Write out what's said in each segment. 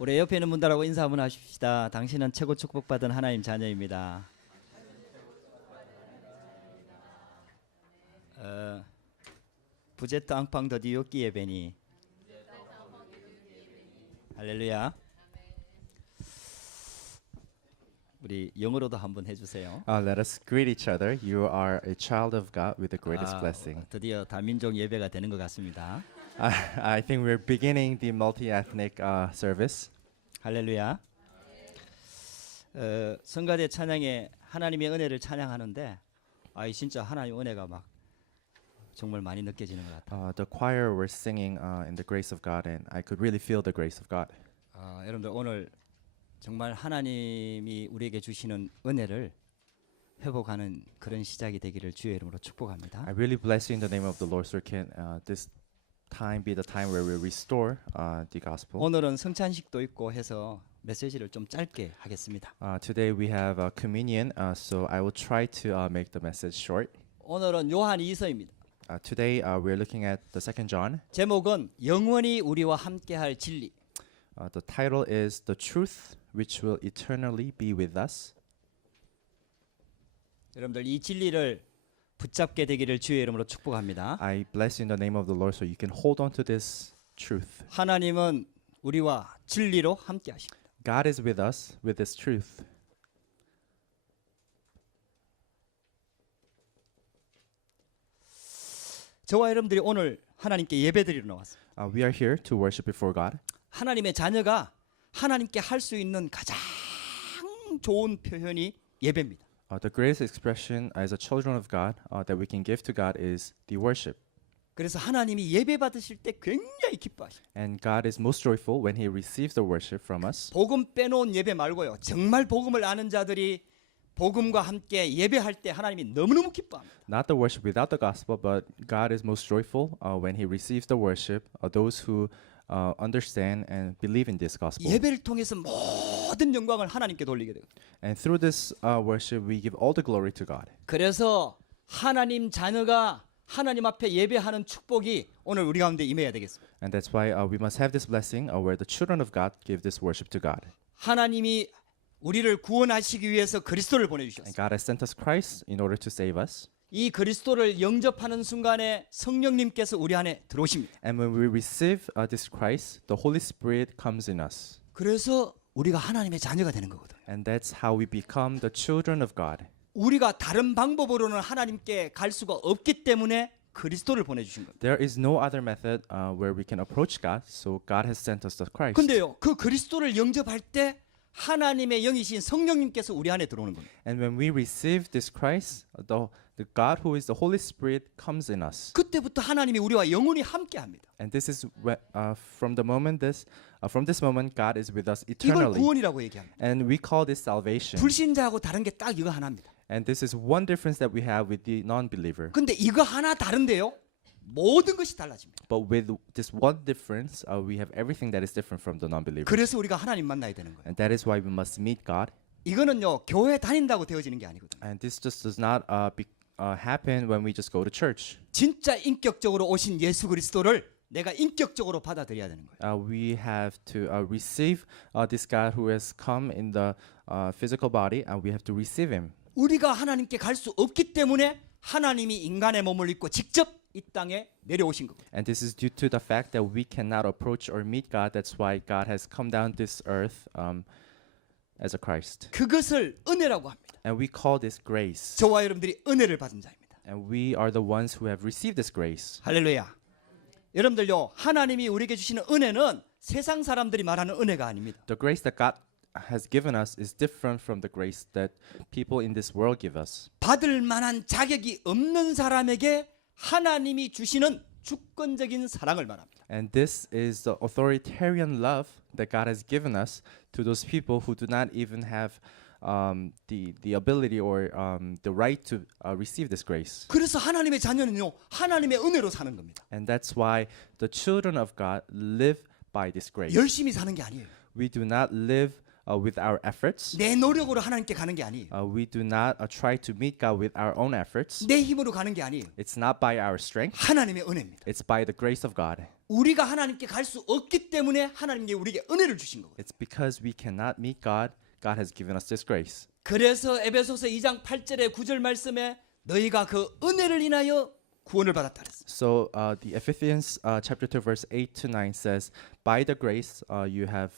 우리 옆에 있는 분들하고 인사 한번 하십시다. 당신은 최고 축복받은 하나님 자녀입니다. 부제트 앙팡 더 디오끼에 베니. 할렐루야. 우리 영어로도 한번 해주세요. Let us greet each other. You are a child of God with the greatest blessing. 드디어 다민족 예배가 되는 것 같습니다. I think we're beginning the multi-ethnic service. 할렐루야. 성가대 찬양에 하나님의 은혜를 찬양하는데, 진짜 하나님의 은혜가 막 정말 많이 느껴지는 것 같아요. The choir were singing in the grace of God, and I could really feel the grace of God. 여러분들 오늘 정말 하나님이 우리에게 주시는 은혜를 회복하는 그런 시작이 되기를 주의 이름으로 축복합니다. I really bless you in the name of the Lord, so can this time be the time where we restore the gospel. 오늘은 성찬식도 있고 해서 메시지를 좀 짧게 하겠습니다. Today we have communion, so I will try to make the message short. 오늘은 요한 2서입니다. Today we're looking at the second John. 제목은 영원히 우리와 함께할 진리. The title is The Truth Which Will Eternally Be With Us. 여러분들 이 진리를 붙잡게 되기를 주의 이름으로 축복합니다. I bless you in the name of the Lord so you can hold on to this truth. 하나님은 우리와 진리로 함께 하십니다. God is with us with this truth. 저와 여러분들이 오늘 하나님께 예배드리러 나왔습니다. We are here to worship before God. 하나님의 자녀가 하나님께 할 수 있는 가장 좋은 표현이 예배입니다. The greatest expression as a children of God that we can give to God is the worship. 그래서 하나님이 예배 받으실 때 굉장히 기뻐하십니다. And God is most joyful when He receives the worship from us. 복음 빼놓은 예배 말고요. 정말 복음을 아는 자들이 복음과 함께 예배할 때 하나님이 너무너무 기뻐합니다. Not the worship without the gospel, but God is most joyful when He receives the worship of those who understand and believe in this gospel. 예배를 통해서 모든 영광을 하나님께 돌리게 돼요. And through this worship, we give all the glory to God. 그래서 하나님 자녀가 하나님 앞에 예배하는 축복이 오늘 우리 가운데 임해야 되겠습니다. And that's why we must have this blessing where the children of God give this worship to God. 하나님이 우리를 구원하시기 위해서 그리스도를 And 보내주셨어요. God has sent us Christ in order to save us. 이 그리스도를 영접하는 순간에 성령님께서 우리 안에 들어오십니다. And when we receive this Christ, the Holy Spirit comes in us. 그래서 우리가 하나님의 자녀가 되는 거거든요. And that's how we become the children of God. 우리가 다른 방법으로는 하나님께 갈 수가 없기 때문에 그리스도를 보내주신 겁니다. There is no other method where we can approach God, so God has sent us the Christ. 근데요, 그 그리스도를 영접할 때 하나님의 영이신 성령님께서 우리 안에 들어오는 겁니다. And when we receive this Christ, the God who is the Holy Spirit comes in us. 그때부터 하나님이 우리와 영원히 함께합니다. And this is from this moment, God is with us 이걸 eternally. 구원이라고 얘기합니다. And we call this salvation. 불신자하고 다른 게 딱 이거 하나입니다. And this is one difference that we have with the non-believer. 근데 이거 하나 다른데요, 모든 것이 달라집니다. But with this one difference, we have everything that is different from the non-believer. 그래서 우리가 하나님 만나야 되는 거예요. And that is why we must meet God. 이거는요, 교회 다닌다고 되어지는 게 아니거든요. And this just does not happen when we just go to church. 진짜 인격적으로 오신 예수 그리스도를 내가 인격적으로 받아들여야 되는 거예요. We have to receive this God who has come in the physical body, and we have to receive Him. 우리가 하나님께 갈 수 없기 때문에 하나님이 인간의 몸을 입고 직접 이 땅에 내려오신 겁니다. And this is due to the fact that we cannot approach or meet God. That's why God has come down this earth as a Christ. 그것을 은혜라고 합니다. And we call this grace. 저와 여러분들이 은혜를 받은 자입니다. And we are the ones who have received this grace. 할렐루야. 여러분들요, 하나님이 우리에게 주시는 은혜는 세상 사람들이 말하는 은혜가 아닙니다. The grace that God has given us is different from the grace that people in this world give us. 받을 만한 자격이 없는 사람에게 하나님이 주시는 주권적인 사랑을 말합니다. And this is the authoritarian love that God has given us to those people who do not even have the ability or the right to receive this grace. 그래서 하나님의 자녀는요, 하나님의 은혜로 사는 겁니다. And that's why the children of God live by this grace. 열심히 사는 게 아니에요. We do not live with our efforts. 내 노력으로 하나님께 가는 게 아니에요. We do not try to meet God with our own efforts. 내 힘으로 가는 게 아니에요. It's not by our strength. 하나님의 은혜입니다. It's by the grace of God. 우리가 하나님께 갈 수 없기 때문에 하나님께 우리에게 은혜를 주신 거예요. It's because we cannot meet God. God has given us this grace. 그래서 에베소서 2장 8절에 9절 말씀에 너희가 그 은혜를 인하여 구원을 받았다 그랬어요. So the Ephesians chapter 2 verse 8 to 9 says, by the grace you have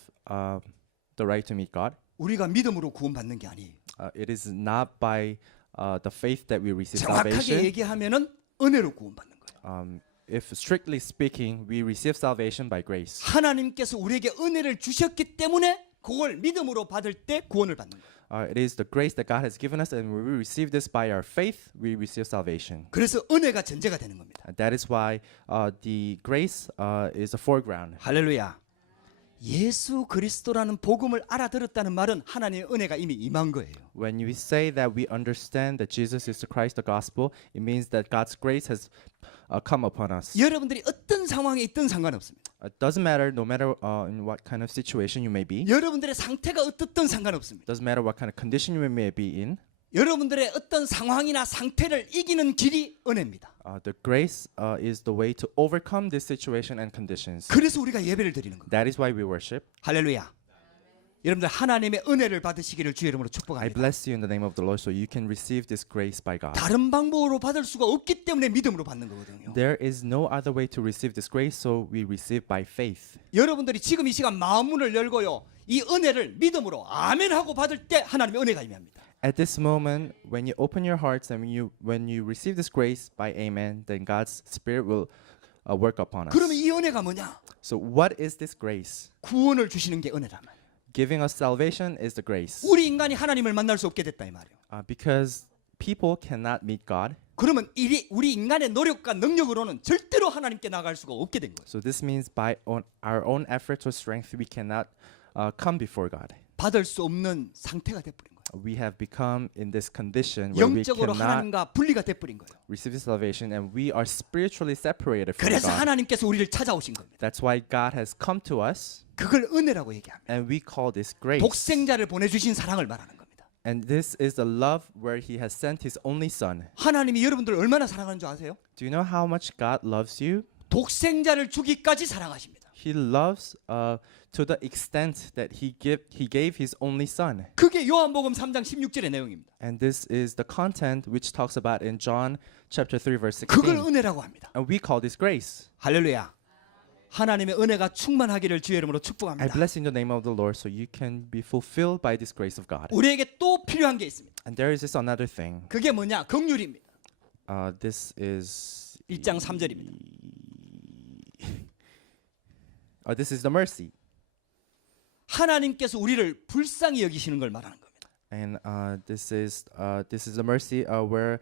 the right to meet God. 우리가 믿음으로 구원받는 게 아니에요. It is not by the faith that we receive 정확하게 salvation. 얘기하면은 은혜로 구원받는 거예요. If strictly speaking, we receive salvation by grace. 하나님께서 우리에게 은혜를 주셨기 때문에 그걸 믿음으로 받을 때 구원을 받는 거예요. It is the grace that God has given us, and when we receive this by our faith, we receive salvation. 그래서 은혜가 전제가 되는 겁니다. That is why the grace is the foreground. 할렐루야. 예수 그리스도라는 복음을 알아들었다는 말은 하나님의 은혜가 이미 임한 거예요. When we say that we understand that Jesus is the Christ, the gospel, it means that God's grace has come upon us. 여러분들이 어떤 상황에 있든 상관없습니다. It doesn't matter, no matter in what kind of situation you may be. 여러분들의 상태가 어떻든 상관없습니다. Doesn't matter what kind of condition you may be in. 여러분들의 어떤 상황이나 상태를 이기는 길이 은혜입니다. The grace is the way to overcome this situation and conditions. 그래서 우리가 예배를 드리는 겁니다. That is why we worship. 할렐루야. 여러분들 하나님의 은혜를 받으시기를 주의 이름으로 I 축복합니다. bless you in the name of the Lord, so you can receive this grace by God. 다른 방법으로 받을 수가 없기 때문에 믿음으로 받는 거거든요. There is no other way to receive this grace, so we receive by faith. 여러분들이 지금 이 시간 마음 문을 열고요. 이 은혜를 믿음으로 아멘하고 받을 때 하나님의 은혜가 임합니다. At this moment, when you open your hearts and when you receive this grace by amen, then God's Spirit will work upon us. 그러면 이 은혜가 뭐냐? So what is this grace? 구원을 주시는 게 은혜라면. Giving us salvation is the grace. 우리 인간이 하나님을 만날 수 없게 됐다 이 말이에요. Because people cannot meet God. 그러면 우리 인간의 노력과 능력으로는 절대로 하나님께 나갈 수가 없게 된 거예요. So this means by our own efforts or strength, we cannot come before God. 받을 수 없는 상태가 돼버린 거예요. We have become in this condition where we 영적으로 cannot 하나님과 분리가 돼버린 거예요. receive salvation, and we are spiritually separated from 그래서 God. 하나님께서 우리를 찾아오신 겁니다. That's why God has come to us, 그걸 은혜라고 얘기합니다. and we call this grace. 독생자를 보내주신 사랑을 말하는 겁니다. And this is the love where He has sent His only Son. 하나님이 여러분들을 얼마나 사랑하는 줄 아세요? Do you know how much God loves you? 독생자를 주기까지 사랑하십니다. He loves to the extent that He gave His only Son. 그게 요한복음 3장 16절의 내용입니다. And this is the content which talks about in John chapter 3 verse 그걸 16. 은혜라고 합니다. And we call this grace. 할렐루야. 하나님의 은혜가 충만하기를 주의 이름으로 I 축복합니다. bless in the name of the Lord, so you can be fulfilled by this grace of God. 우리에게 또 필요한 게 있습니다. And there is this another thing. 그게 뭐냐? 긍휼입니다. This is 1장 3절입니다. this is the mercy. 하나님께서 우리를 불쌍히 여기시는 걸 말하는 겁니다. And this is the mercy where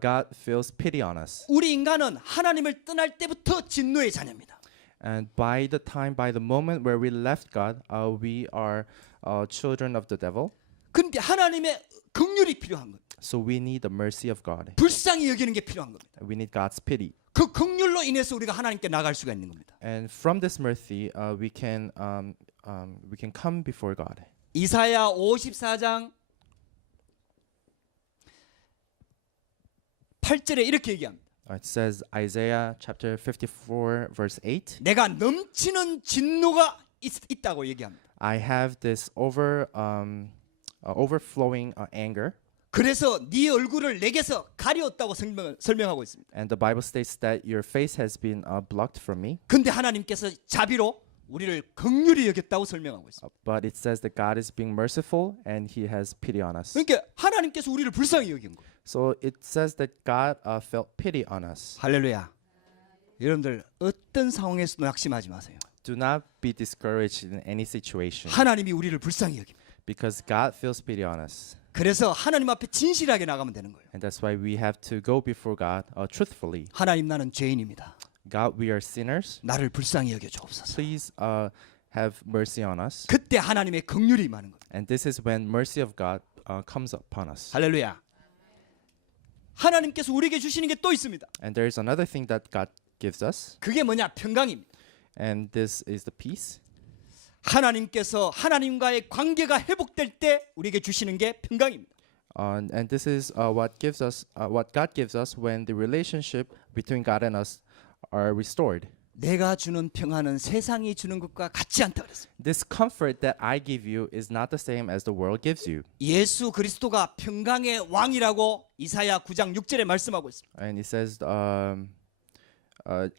God feels pity on us. 우리 인간은 하나님을 떠날 때부터 진노의 자녀입니다. And by the moment where we left God, we are children of the devil. 근데 하나님의 긍휼이 필요한 겁니다. So we need the mercy of God. 불쌍히 여기는 게 필요한 겁니다. We need God's pity. 그 긍휼로 인해서 우리가 하나님께 나갈 수가 있는 겁니다. And from this mercy, we can come before God. 이사야 54장 8절에 이렇게 얘기합니다. It says Isaiah chapter 54 verse 8. 내가 넘치는 진노가 있다고 얘기합니다. I have this overflowing anger. 그래서 네 얼굴을 내게서 가리웠다고 설명하고 있습니다. And the Bible states that your face has been blocked from me. 근데 하나님께서 자비로 우리를 긍휼히 여겼다고 설명하고 있습니다. But it says that God is being merciful and He has pity on us. 그러니까 하나님께서 우리를 불쌍히 여긴 거예요. So it says that God felt pity on us. 할렐루야. 여러분들 어떤 상황에서도 낙심하지 마세요. Do not be discouraged in any situation, 하나님이 우리를 불쌍히 여깁니다. because God feels pity on us. 그래서 하나님 앞에 진실하게 나가면 되는 거예요. And that's why we have to go before God truthfully. 하나님 나는 죄인입니다. God, we are sinners. 나를 불쌍히 여겨 주옵소서. Please have mercy on us. 그때 하나님의 긍휼이 임하는 거예요. And this is when mercy of God comes upon us. 할렐루야. 하나님께서 우리에게 주시는 게 또 있습니다. And there is another thing that God gives us, 그게 뭐냐? 평강입니다. and this is the peace. 하나님께서 하나님과의 관계가 회복될 때 우리에게 주시는 게 평강입니다. And this is what God gives us when the relationship between God and us are restored. 내가 주는 평안은 세상이 주는 것과 같지 않다 그랬습니다. This comfort that I give you is not the same as the world gives you. 예수 그리스도가 평강의 왕이라고 이사야 9장 6절에 말씀하고 있습니다. And it says,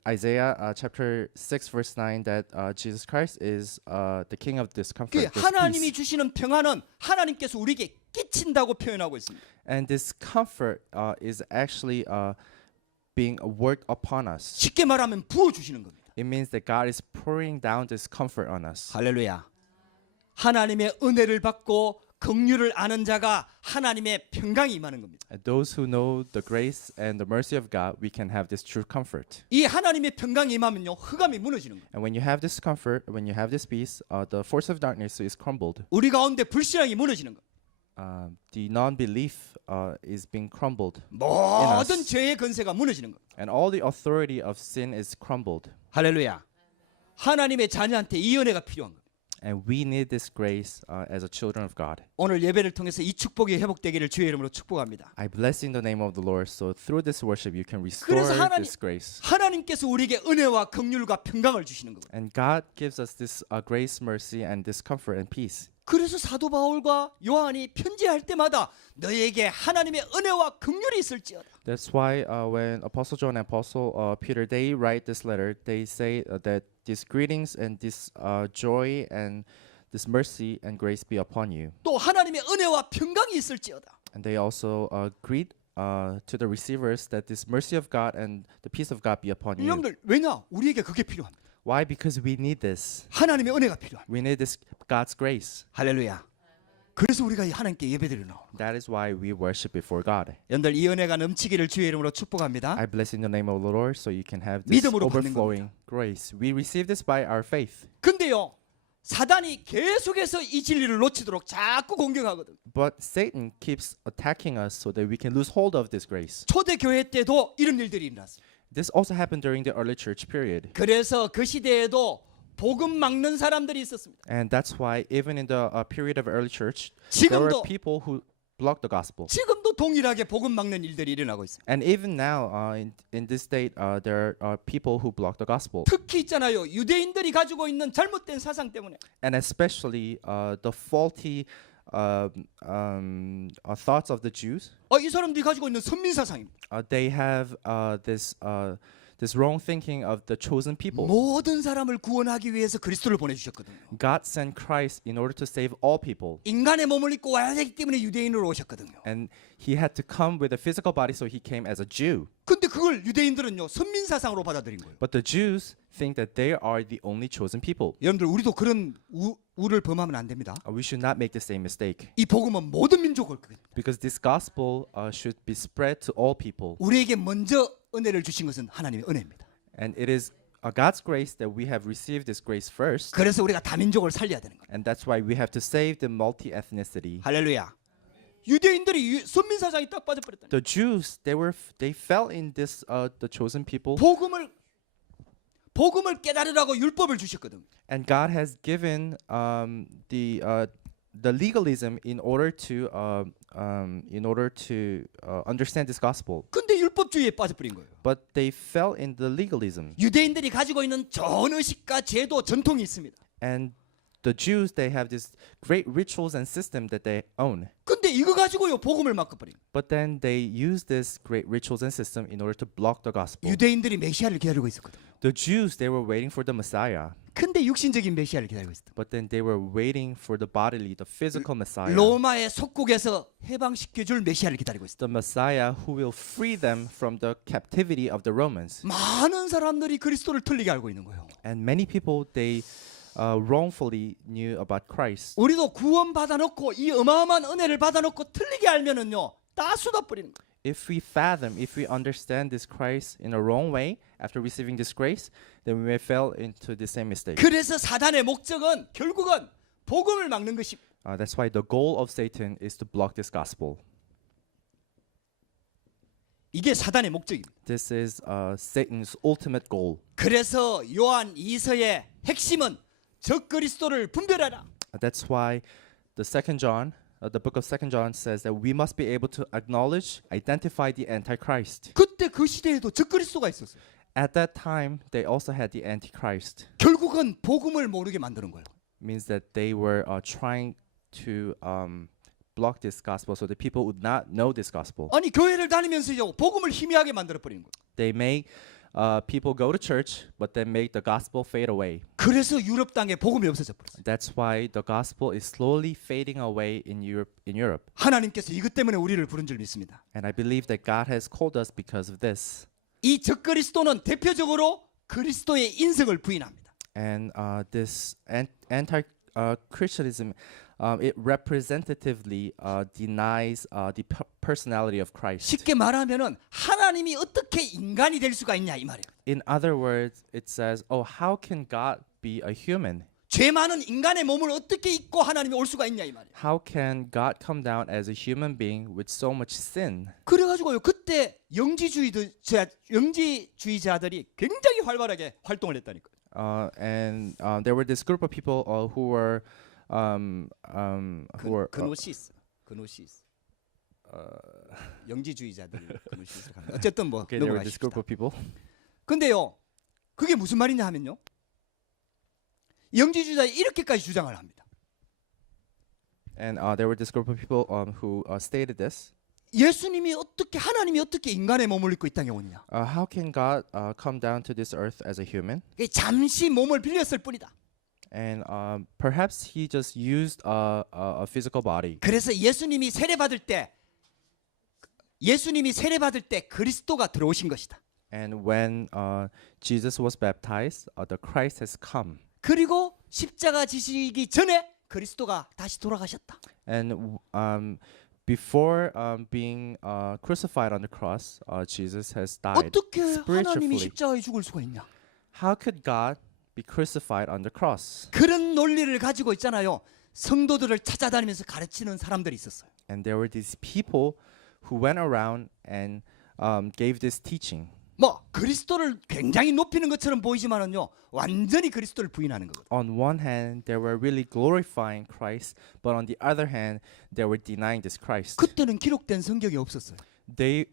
Isaiah chapter 6 verse 9 that Jesus Christ is the king of this 그 comfort, this 하나님이 peace. 주시는 평안은 하나님께서 우리에게 끼친다고 표현하고 있습니다. And this comfort is actually being worked upon us. 쉽게 말하면 부어 주시는 겁니다. It means that God is pouring down this comfort on us. 할렐루야. 하나님의 은혜를 받고 긍휼을 아는 자가 하나님의 평강이 임하는 겁니다. And those who know the grace and the mercy of God, we can have this true comfort. 이 하나님의 평강이 임하면요 흑암이 무너지는 거예요. And when you have this comfort, when you have this peace, the force of darkness is crumbled. 우리 가운데 불신앙이 무너지는 거예요. The non-belief is being crumbled, 모든 us. 죄의 권세가 무너지는 거예요. and all the authority of sin is crumbled. 할렐루야. 하나님의 자녀한테 이 은혜가 필요한 거예요. And we need this grace as a children of God. 오늘 예배를 통해서 이 축복이 회복되기를 주의 이름으로 축복합니다. I bless in the name of the Lord. So through this worship, you can restore 그래서 this grace. 하나님께서 우리에게 은혜와 긍휼과 평강을 주시는 거예요. And God gives us this grace, mercy, and this comfort and peace. 그래서 사도 바울과 요한이 편지할 때마다 너에게 하나님의 은혜와 긍휼이 있을지어다. That's why when Apostle John and Apostle Peter, they write this letter, they say that these greetings and this joy and this mercy and grace be upon you. 또 하나님의 은혜와 평강이 있을지어다. And they also greet to the receivers that this mercy of God and the peace of God be upon you. 여러분들 왜냐? 우리에게 그게 필요합니다. Why? Because we need this. 하나님의 은혜가 필요합니다. We need this God's grace. 할렐루야. 그래서 우리가 하나님께 예배드리러 나오는 거예요. That is why we worship before God. 여러분들 이 은혜가 넘치기를 주의 이름으로 축복합니다. I bless in the name of the Lord so you can have this 믿음으로 받는 overflowing grace. We receive this by our faith. 근데요. 사단이 계속해서 이 진리를 놓치도록 자꾸 공격하거든. But Satan keeps attacking us so that we can lose hold of this grace. 초대 교회 때도 이런 일들이 일어났어요. This also happened during the early church period. 그래서 그 시대에도 복음 막는 사람들이 있었습니다. And that's why even in the period of early church, there were 지금도 people who blocked the gospel. 지금도 동일하게 복음 막는 일들이 일어나고 있어요. And even now, in this state, there are people who block the gospel. 특히 있잖아요. 유대인들이 가지고 있는 잘못된 사상 때문에 And especially the faulty thoughts of the Jews. 이 사람들이 가지고 있는 선민 사상입니다. They have this wrong thinking of the chosen people. 모든 사람을 구원하기 위해서 그리스도를 보내주셨거든요. God sent Christ in order to save all people. 인간의 몸을 입고 와야 되기 때문에 유대인으로 오셨거든요. And he had to come with a physical body, so he came as a Jew. 근데 그걸 유대인들은요 선민 사상으로 받아들인 거예요. But the Jews think that they are the only chosen people. 여러분들 우리도 그런 우를 범하면 안 됩니다. We should not make the same mistake. 이 복음은 모든 민족을 Because this gospel should be spread to all people. 우리에게 먼저 은혜를 주신 것은 하나님의 은혜입니다. And it is God's grace that we have received this grace first. 그래서 우리가 다민족을 살려야 되는 거예요. And that's why we have to save the multi-ethnicity. 할렐루야. 유대인들이 선민 사상이 딱 빠져버렸다. The Jews, they fell in this the chosen people. 복음을 깨달으라고 율법을 주셨거든. And God has given the legalism in order to understand this gospel. 근데 율법주의에 빠져버린 거예요. But they fell in the legalism. 유대인들이 가지고 있는 좋은 의식과 제도, 전통이 있습니다. And the Jews, they have this great rituals and system that they own. 근데 이거 가지고요 복음을 막아버린. But then they use this great rituals and system in order to block the gospel. 유대인들이 메시아를 기다리고 있었거든. The Jews, they were waiting for the Messiah. 근데 육신적인 메시아를 기다리고 있었다. But then they were waiting for the bodily, the physical Messiah. 로마의 속국에서 해방시켜줄 메시아를 기다리고 있었다. The Messiah who will free them from the captivity of the Romans. 많은 사람들이 그리스도를 틀리게 알고 있는 거예요. And many people, they wrongfully knew about Christ. 우리도 구원 받아놓고 이 어마어마한 은혜를 받아놓고 틀리게 알면은요 다 쏟아버리는 거예요. If we fathom, if we understand this Christ in a wrong way after receiving this grace, then we may fall into the same mistake. 그래서 사단의 목적은 결국은 복음을 막는 것이. That's why the goal of Satan is to block this gospel. 이게 사단의 목적입니다. This is Satan's ultimate goal. 그래서 요한 2서의 핵심은 적그리스도를 분별하라. That's why the book of Second John says that we must be able to acknowledge, identify the Antichrist. 그때 그 시대에도 적그리스도가 있었어요. At that time, they also had the Antichrist. 결국은 복음을 모르게 만드는 거예요. Means that they were trying to block this gospel so that people would not know this gospel. 아니 교회를 다니면서요 복음을 희미하게 만들어 버리는 거예요. They make people go to church, but then make the gospel fade away. 그래서 유럽 땅에 복음이 없어져 버렸어요. That's why the gospel is slowly fading away in Europe. 하나님께서 이것 때문에 우리를 부른 줄 믿습니다. And I believe that God has called us because of this. 이 적그리스도는 대표적으로 그리스도의 인성을 부인합니다. And this anti-Christianism, it representatively denies the personality of Christ. 쉽게 말하면은 하나님이 어떻게 인간이 될 수가 있냐 이 말이에요. In other words, it says, "Oh, how can God be a human? 죄 많은 인간의 몸을 어떻게 입고 하나님이 올 수가 있냐 이 말이에요. How can God come down as a human being with so much sin?" 그래가지고요 그때 영지주의자들이 굉장히 활발하게 활동을 했다니까. And there were this group of people who were 그노시스. 영지주의자들 그노시스를 하는. 어쨌든 뭐 okay, there were this group 넘어가십시다. of people. 근데요 그게 무슨 말이냐 하면요 영지주의자 이렇게까지 주장을 합니다. And there were this group of people who stated this. 예수님이 어떻게 하나님이 어떻게 인간의 몸을 입고 이 땅에 오느냐? How can God come down to this earth as a human? 잠시 몸을 빌렸을 뿐이다. And perhaps he just used a physical body. 그래서 예수님이 세례받을 때 그리스도가 들어오신 것이다. And when Jesus was baptized, the Christ has come. 그리고 십자가 지시기 전에 그리스도가 다시 돌아가셨다. And before being crucified on the cross, Jesus has died 어떻게 하나님이 spiritually. 십자가에 죽을 수가 있냐? How could God be crucified on the cross? 그런 논리를 가지고 있잖아요. 성도들을 찾아다니면서 가르치는 사람들이 있었어요. And there were these people who went around and gave this teaching. 뭐 그리스도를 굉장히 높이는 것처럼 보이지만은요 완전히 그리스도를 부인하는 거거든요. On one hand, they were really glorifying Christ, but on the other hand, they were denying this Christ. 그때는 기록된 성경이 없었어요. They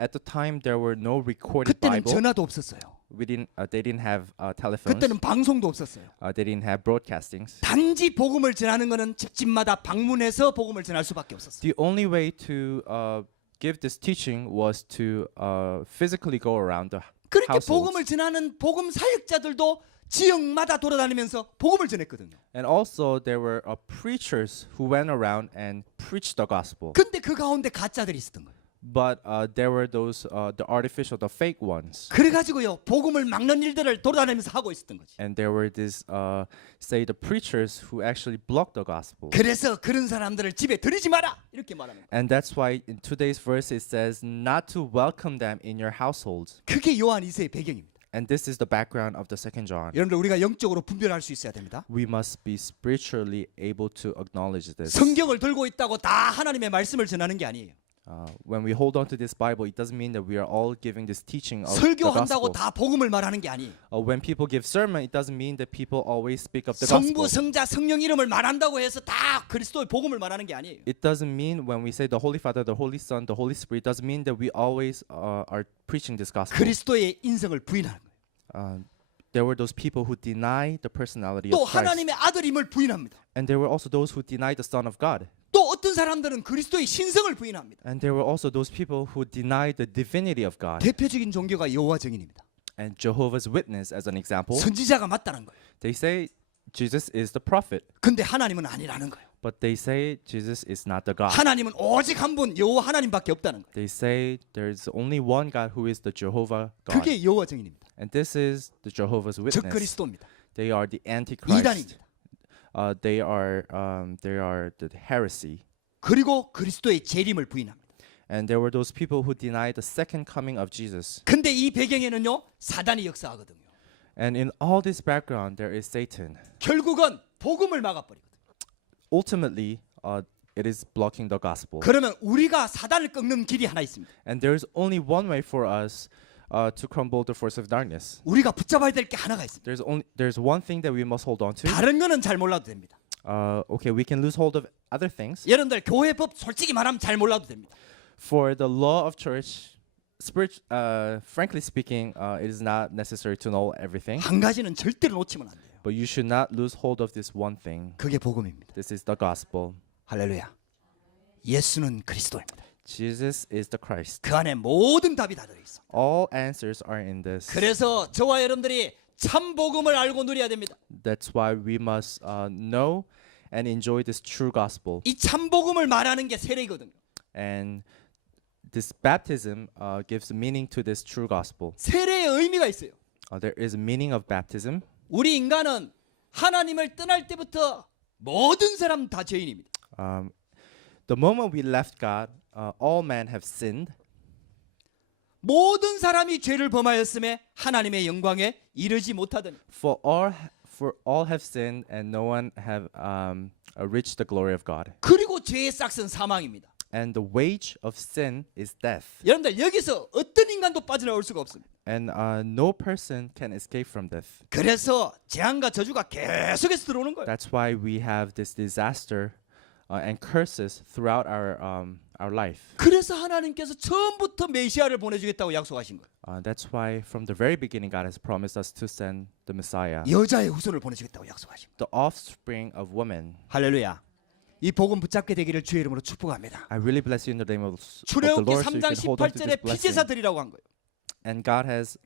at the time there were no recorded 그때는 Bible. 전화도 없었어요. They didn't have telephones. 그때는 방송도 없었어요. They didn't have broadcastings. 단지 복음을 전하는 것은 집집마다 방문해서 복음을 전할 수밖에 없었어요. The only way to give this teaching was to physically go around the 그렇게 households. 복음을 전하는 복음 사역자들도 지역마다 돌아다니면서 복음을 전했거든요. And also there were preachers who went around and preached the gospel. 근데 그 가운데 가짜들이 있었던 거예요. But there were those the artificial, the fake ones. 그래가지고요 복음을 막는 일들을 돌아다니면서 하고 있었던 거지. And there were this say the preachers who actually blocked the gospel. 그래서 그런 사람들을 집에 들이지 마라 이렇게 말하는 거예요. And that's why in today's verse it says not to welcome them in your households. 그게 요한 2세의 배경입니다. And this is the background of the second John. 여러분들 우리가 영적으로 분별할 수 있어야 됩니다. We must be spiritually able to acknowledge this. 성경을 들고 있다고 다 하나님의 말씀을 전하는 게 아니에요. When we hold on to this Bible, it doesn't mean that we are all giving this teaching of the 설교한다고 gospel. 다 복음을 말하는 게 아니에요. When people give sermon, it doesn't mean that people always speak of the 성부, gospel. 성자, 성령 이름을 말한다고 해서 다 그리스도의 복음을 말하는 게 아니에요. It doesn't mean when we say the Holy Father, the Holy Son, the Holy Spirit, it doesn't mean that we always are preaching this gospel. 그리스도의 인성을 부인하는 거예요. There were those people who deny the personality 또 of Christ. 하나님의 아들임을 부인합니다. And there were also those who denied the Son of God. 또 어떤 사람들은 그리스도의 신성을 부인합니다. And there were also those people who denied the divinity of God. 대표적인 종교가 여호와 증인입니다. And Jehovah's Witness as an example. 선지자가 맞다는 거예요. They say Jesus is the prophet, 근데 하나님은 아니라는 거예요. but they say Jesus is not the God. 하나님은 오직 한 분 여호와 하나님밖에 없다는 거예요. They say there's only one God who is the Jehovah God. 그게 여호와 증인입니다. And this is the Jehovah's Witness. 적그리스도입니다. They are the Antichrist. 이단입니다. They are the heresy. 그리고 그리스도의 재림을 부인합니다. And there were those people who denied the second coming of Jesus. 근데 이 배경에는요 사단이 역사하거든요. And in all this background, there is Satan. 결국은 복음을 막아버리거든요. Ultimately, it is blocking the gospel. 그러면 우리가 사단을 꺾는 길이 하나 있습니다. And there is only one way for us to crumble the force of darkness. 우리가 붙잡아야 될 게 하나가 있습니다. There's one thing that we must hold on to. 다른 거는 잘 몰라도 됩니다. Okay, we can lose hold of other things. 여러분들 교회 법 솔직히 말하면 잘 몰라도 됩니다. For the law of church, frankly speaking, it is not necessary to know everything. 한 가지는 절대로 놓치면 안 돼요. But you should not lose hold of this one thing. 그게 복음입니다. This is the gospel. 할렐루야. 예수는 그리스도입니다. Jesus is the Christ. 그 안에 모든 답이 다 들어 있어. All answers are in this. 그래서 저와 여러분들이 참 복음을 알고 누려야 됩니다. That's why we must know and enjoy this true gospel. 이 참 복음을 말하는 게 세례거든요. And this baptism gives meaning to this true gospel. 세례의 의미가 있어요. There is a meaning of baptism. 우리 인간은 하나님을 떠날 때부터 모든 사람 다 죄인입니다. The moment we left God, all men have sinned. 모든 사람이 죄를 범하였음에 하나님의 영광에 이르지 못하더니 For all have sinned, and no one have reached the glory of God. 그리고 죄의 싹은 사망입니다. And the wage of sin is death. 여러분들 여기서 어떤 인간도 빠져나올 수가 없습니다. And no person can escape from death. 그래서 재앙과 저주가 계속해서 들어오는 거예요. That's why we have this disaster and curses throughout our life. 그래서 하나님께서 처음부터 메시아를 보내주겠다고 약속하신 거예요. That's why from the very beginning God has promised us to send the Messiah, 여자의 후손을 보내주겠다고 약속하신 거예요. the offspring of woman. 할렐루야. 이 복음 붙잡게 되기를 주의 이름으로 축복합니다. I really bless you in the name of the 출애굽기 Lord, so you 3장 can hold on to this 18절에 피제사 blessing. 드리라고 한 거예요. And God has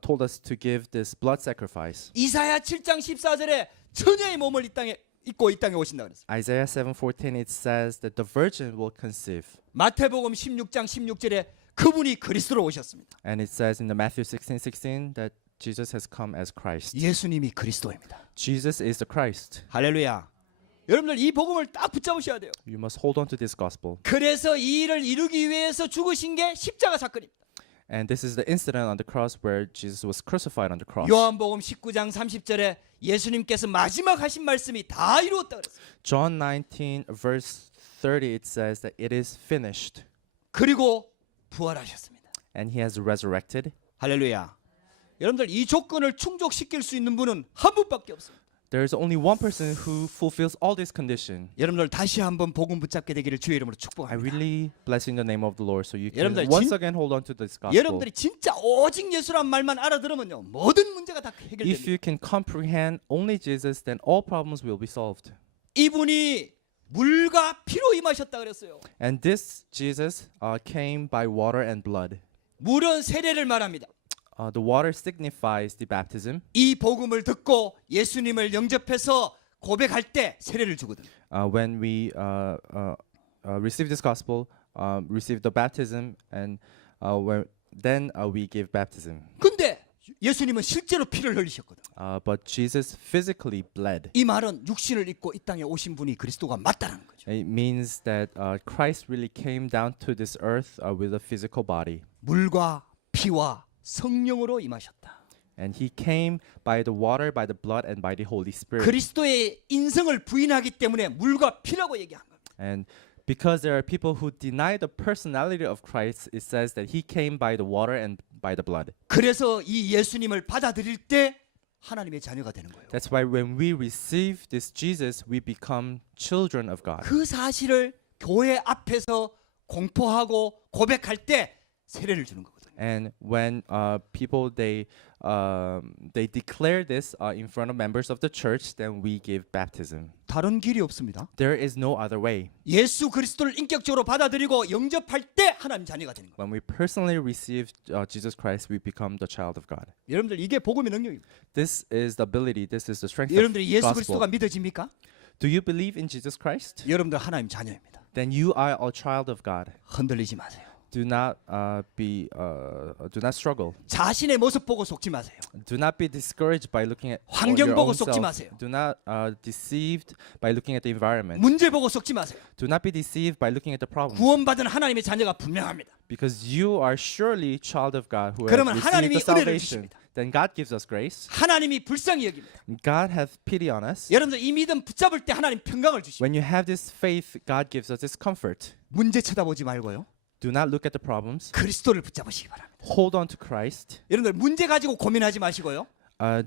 told us to give this blood sacrifice. 이사야 7장 14절에 처녀의 몸을 이 땅에 입고 이 땅에 오신다 그랬어요. Isaiah 7:14 it says that the virgin will conceive. 마태복음 16장 16절에 그분이 그리스도로 오셨습니다. And it says in the Matthew 16:16 that Jesus has come as Christ. 예수님이 그리스도입니다. Jesus is the Christ. 할렐루야. 여러분들 이 복음을 딱 붙잡으셔야 돼요. You must hold on to this gospel. 그래서 이 일을 이루기 위해서 죽으신 게 십자가 사건입니다. And this is the incident on the cross where Jesus was crucified on the cross. 요한복음 19장 30절에 예수님께서 마지막 하신 말씀이 다 이루었다 그랬어요. John 19 verse 30 it says that it is finished. 그리고 부활하셨습니다. And he has resurrected. 할렐루야. 여러분들 이 조건을 충족시킬 수 있는 분은 한 분밖에 없습니다. There is only one person who fulfills all this condition. 여러분들 다시 한번 복음 붙잡게 되기를 주의 이름으로 I 축복합니다. really bless you in the name of the Lord so you can 여러분들 once again hold on to this gospel. 여러분들이 진짜 오직 예수란 말만 알아들으면요 모든 문제가 다 If 해결됩니다. you can comprehend only Jesus, then all problems will be solved. 이분이 물과 피로 임하셨다 그랬어요. And this Jesus came by water and blood. 물은 세례를 말합니다. The water signifies the baptism. 이 복음을 듣고 예수님을 영접해서 고백할 때 세례를 주거든요. When we receive this gospel, receive the baptism, and then we give baptism. 근데 예수님은 실제로 피를 흘리셨거든요. But Jesus physically bled. 이 말은 육신을 입고 이 땅에 오신 분이 그리스도가 맞다라는 거죠. It means that Christ really came down to this earth with a physical body. 물과 피와 성령으로 임하셨다. And he came by the water, by the blood, and by the Holy Spirit. 그리스도의 인성을 부인하기 때문에 물과 피라고 얘기한 겁니다. And because there are people who deny the personality of Christ, it says that he came by the water and by the blood. 그래서 이 예수님을 받아들일 때 하나님의 자녀가 되는 거예요. That's why when we receive this Jesus, we become children of God. 그 사실을 교회 앞에서 공포하고 고백할 때 세례를 주는 거거든요. And when people they declare this in front of members of the church, then we give baptism. 다른 길이 없습니다. There is no other way. 예수 그리스도를 인격적으로 받아들이고 영접할 때 하나님 자녀가 되는 거예요. When we personally receive Jesus Christ, we become the child of God. 여러분들 이게 복음의 능력입니다. This is the ability. This is the strength of 여러분들이 예수 gospel. 그리스도가 믿어집니까? Do you believe in Jesus Christ? 여러분들 하나님 자녀입니다. Then you are a child of God. 흔들리지 마세요. Do not do not struggle. 자신의 모습 보고 속지 마세요. Do not be discouraged by looking at 환경 your 보고 own 속지 self. 마세요. Do not deceived by looking at the environment. 문제 보고 속지 마세요. Do not be deceived by looking at the problem. 구원받은 하나님의 자녀가 분명합니다. Because you are surely child of God who has 그러면 received 하나님이 the 은혜를 salvation. 주십니다. Then God gives us grace. 하나님이 불쌍히 여깁니다. God has pity on us. 여러분들 이 믿음 붙잡을 때 하나님 평강을 주십니다. When you have this faith, God gives us this comfort. 문제 쳐다보지 말고요. Do not look at the problems. 그리스도를 붙잡으시기 바랍니다. Hold on to Christ. 여러분들 문제 가지고 고민하지 마시고요.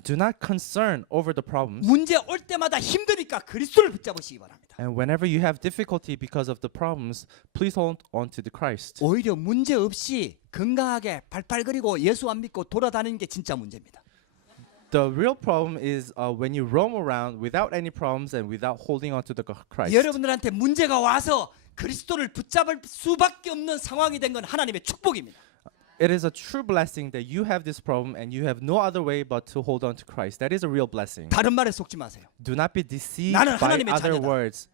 Do not concern over the problems. 문제 올 때마다 힘드니까 그리스도를 붙잡으시기 바랍니다. And whenever you have difficulty because of the problems, please hold on to the Christ. 오히려 문제 없이 건강하게 발발거리고 예수 안 믿고 돌아다니는 게 진짜 문제입니다. The real problem is when you roam around without any problems and without holding on to the Christ. 여러분들한테 문제가 와서 그리스도를 붙잡을 수밖에 없는 상황이 된 건 하나님의 축복입니다. It is a true blessing that you have this problem and you have no other way but to hold on to Christ. That is a real blessing. 다른 말에 속지 마세요. Do not be deceived 나는 by 하나님의 other 자녀다. words.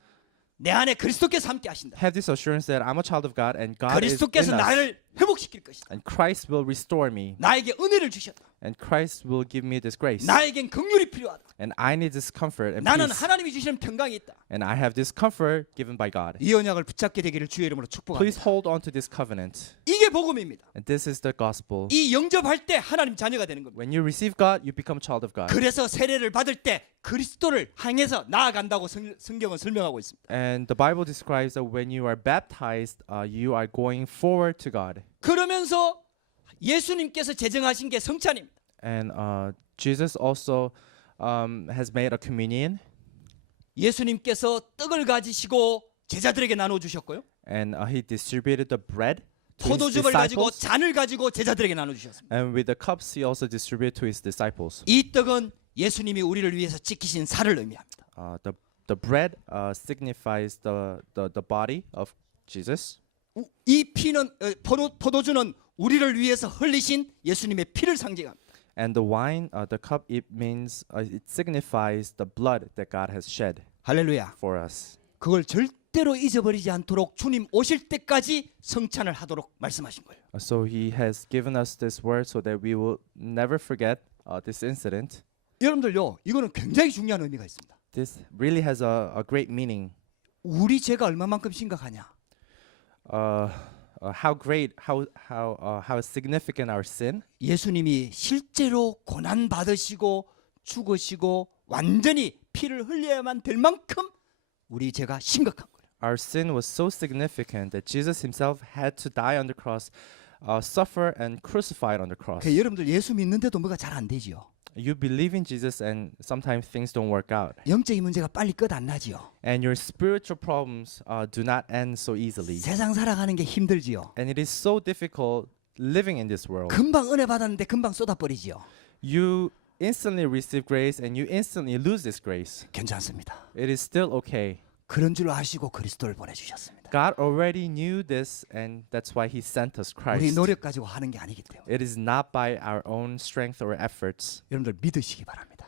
내 안에 그리스도께서 함께 하신다. Have this assurance that I'm a child of God and God is in 그리스도께서 us. 나를 회복시킬 것이다. And Christ will restore me. 나에게 은혜를 주셨다. And Christ will give me this grace. 나에겐 긍휼이 필요하다. And I need this comfort and 나는 peace. 하나님이 주시는 평강이 있다. And I have this comfort given by God. 이 언약을 붙잡게 되기를 주의 이름으로 Please 축복합니다. hold on to this covenant. 이게 복음입니다. And this is the gospel. 이 영접할 때 하나님 자녀가 되는 겁니다. When you receive God, you become a child of God. 그래서 세례를 받을 때 그리스도를 향해서 나아간다고 성경은 설명하고 있습니다. And the Bible describes that when you are baptized, you are going forward to God. 그러면서 예수님께서 제정하신 게 성찬입니다. And Jesus also has made a communion. 예수님께서 떡을 가지시고 제자들에게 나눠 주셨고요. And he distributed the bread to his 포도즙을 가지고 disciples. 잔을 가지고 제자들에게 나눠 주셨습니다. And with the cups, he also distributed to his disciples. 이 떡은 예수님이 우리를 위해서 지키신 살을 의미합니다. The bread signifies the body of Jesus. 이 피는 포도주는 우리를 위해서 흘리신 예수님의 피를 상징합니다. And the wine, the cup, it means it signifies the blood that God has shed 할렐루야. for us. 그걸 절대로 잊어버리지 않도록 주님 오실 때까지 성찬을 하도록 말씀하신 거예요. So he has given us this word so that we will never forget this incident. 여러분들요, 이거는 굉장히 중요한 의미가 있습니다. This really has a great meaning. 우리 죄가 얼마만큼 심각하냐? How great, how significant our sin. 예수님이 실제로 고난 받으시고 죽으시고 완전히 피를 흘려야만 될 만큼 우리 죄가 심각한 거예요. Our sin was so significant that Jesus himself had to die on the cross, suffer and crucified on the cross. 그 여러분들 예수 믿는데도 뭐가 잘 안 되지요. You believe in Jesus and sometimes things don't work out. 영적인 문제가 빨리 끝 안 나지요. And your spiritual problems do not end so easily. 세상 살아가는 게 힘들지요. And it is so difficult living in this world. 금방 은혜 받았는데 금방 쏟아버리지요. You instantly receive grace and you instantly lose this grace. 괜찮습니다. It is still okay. 그런 줄 아시고 그리스도를 보내주셨습니다. God already knew this and that's why he sent us 우리 Christ. 노력 가지고 하는 게 아니기 때문에 It is not by our own strength or efforts. 여러분들 믿으시기 바랍니다.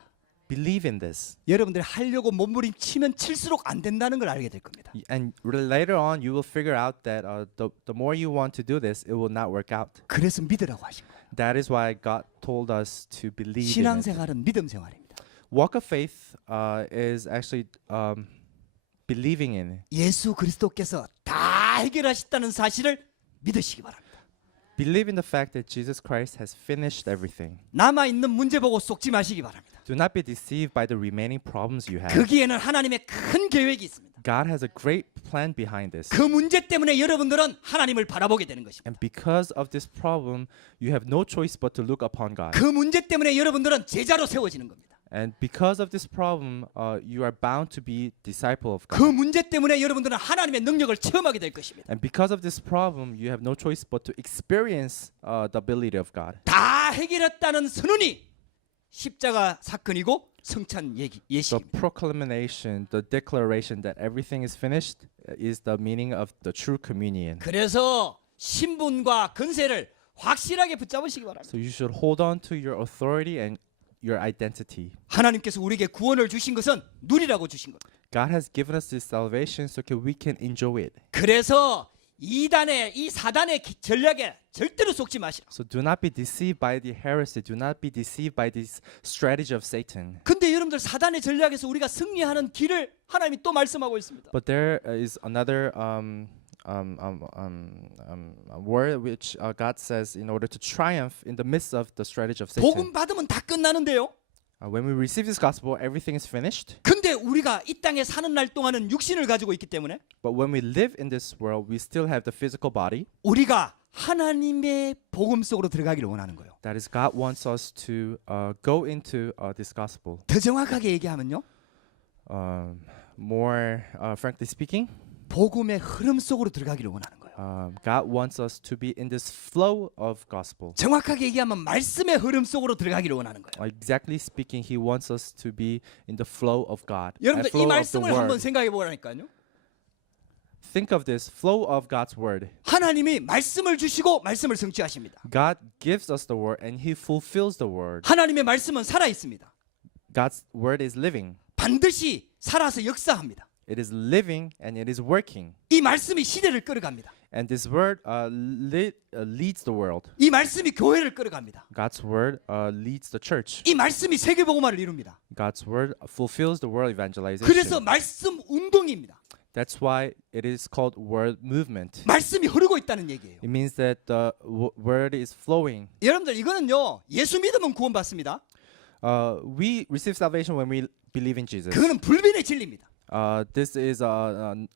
Believe in this. 여러분들이 하려고 몸부림치면 칠수록 안 된다는 걸 알게 될 겁니다. And later on you will figure out that the more you want to do this, it will not work out. 그래서 믿으라고 하신 거예요. That is why God told us to believe in it. 신앙생활은 믿음 생활입니다. Walk of faith is actually believing in it. 예수 그리스도께서 다 해결하셨다는 사실을 믿으시기 바랍니다. Believe in the fact that Jesus Christ has finished everything. 남아 있는 문제 보고 속지 마시기 바랍니다. Do not be deceived by the remaining problems you have. 거기에는 하나님의 큰 계획이 있습니다. God has a great plan behind this. 그 문제 때문에 여러분들은 하나님을 바라보게 되는 것입니다. And because of this problem, you have no choice but to look upon God. 그 문제 때문에 여러분들은 제자로 세워지는 겁니다. And because of this problem, you are bound to be disciple of 그 God. 문제 때문에 여러분들은 하나님의 능력을 체험하게 될 것입니다. And because of this problem, you have no choice but to experience the ability of God. 다 해결했다는 선언이 십자가 사건이고 성찬 The 예식입니다. proclamation, the declaration that everything is finished is the meaning of the true communion. 그래서 신분과 권세를 확실하게 붙잡으시기 바랍니다. So you should hold on to your authority and your identity. 하나님께서 우리에게 구원을 주신 것은 누리라고 주신 것. God has given us this salvation so we can enjoy it. 그래서 이 사단의 전략에 절대로 속지 마시라. So do not be deceived by the heresy. Do not be deceived by this strategy of Satan. 근데 여러분들 사단의 전략에서 우리가 승리하는 길을 하나님이 또 말씀하고 있습니다. But there is another word which God says in order to triumph in the midst of the strategy of Satan. 복음 받으면 다 끝나는데요. When we receive this gospel, everything is finished. 근데 우리가 이 땅에 사는 날 동안은 육신을 가지고 있기 때문에 But when we live in this world, we still have the physical body. 우리가 하나님의 복음 속으로 들어가기를 원하는 거예요. That is, God wants us to go into this gospel. 더 정확하게 얘기하면요. More frankly speaking, 복음의 흐름 속으로 들어가기를 원하는 거예요. God wants us to be in this flow of gospel. 정확하게 얘기하면 말씀의 흐름 속으로 들어가기를 원하는 거예요. Exactly speaking, He wants us to be in the flow of God. 여러분들 이 flow of the 말씀을 한번 word. 생각해 보라니까요. Think of this flow of God's word. 하나님이 말씀을 주시고 말씀을 성취하십니다. God gives us the word and He fulfills the word. 하나님의 말씀은 살아 있습니다. God's word is living. 반드시 살아서 역사합니다. It is living and it is working. 이 말씀이 시대를 끌어갑니다. And this word leads the world. 이 말씀이 교회를 끌어갑니다. God's word leads the church. 이 말씀이 세계복음화를 이룹니다. God's word fulfills the world evangelization. 그래서 말씀 운동입니다. That's why it is called word movement. 말씀이 흐르고 있다는 얘기예요. It means that the word is flowing. 여러분들 이거는요. 예수 믿으면 구원받습니다. We receive salvation when we believe in Jesus. 그거는 불변의 진리입니다. This is a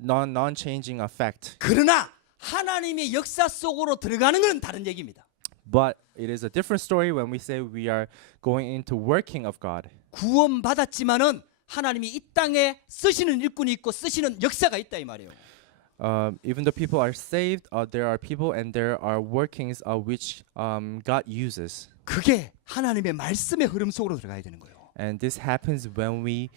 non-changing fact. 그러나 하나님의 역사 속으로 들어가는 건 다른 얘기입니다. But it is a different story when we say we are going into working of God. 구원받았지만은 하나님이 이 땅에 쓰시는 일꾼이 있고 쓰시는 역사가 있다 이 말이에요. Even though people are saved, there are people and there are workings which God uses. 그게 하나님의 말씀의 흐름 속으로 들어가야 되는 거예요. And this happens when we